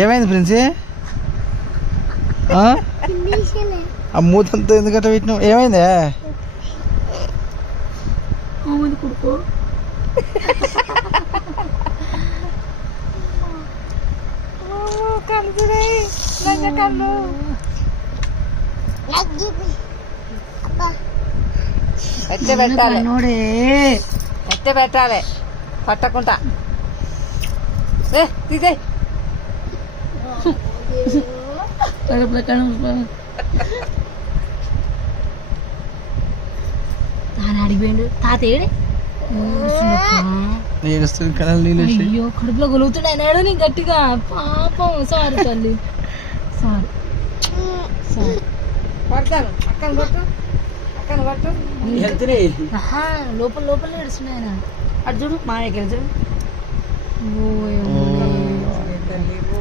ఏమైంది ప్రిన్సీ? ఆ మూతంతా ఎందుకంటే పెట్టినావు? ఏమైందే? కుడుకో కళ్ళు ఎత్తే పెట్టాలి, ఎత్తే పెట్టాలి పట్టకుండా. తీసే అడిగిపోయిండు తాత ఏడే. అయ్యో కడుపులో గొలుగుతుండే అన్నాడు నీ గట్టిగా. పాపం సారీ తల్లి, సారీ సారీ. పడతాను అక్కను కొట్టు, అక్కను కొట్టు. లోపల లోపల ఏడుస్తున్నాయి ఆయన. అటు చూడు మా దగ్గర చూడు. ఓ